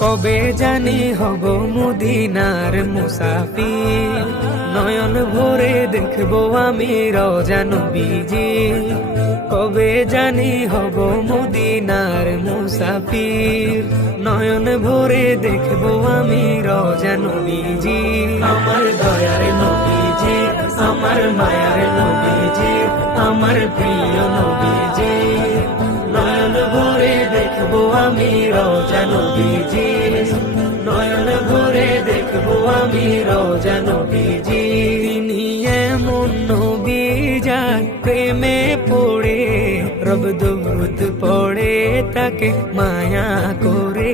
কবে জানি হব মদিনার মুসাফির, নয়ন ভরে দেখবো আমি রওজা নবীজি। কবে জানি হব মদিনার মুসাফির, নয়ন ভরে দেখবো আমি রওজা নবীজি। আমার দয়ার নবীজি, আমার মায়ার নবীজি, আমার প্রিয় নবীজি। নয়ন ভরে দেখবো আমি রওজা নবীজি, নয়ন ভরে দেখবো আমি রওজা নবীজি। তিনি এমন নবী যার প্রেমে পড়ে রব দরুদ পড়ে তাকে মায়া করে।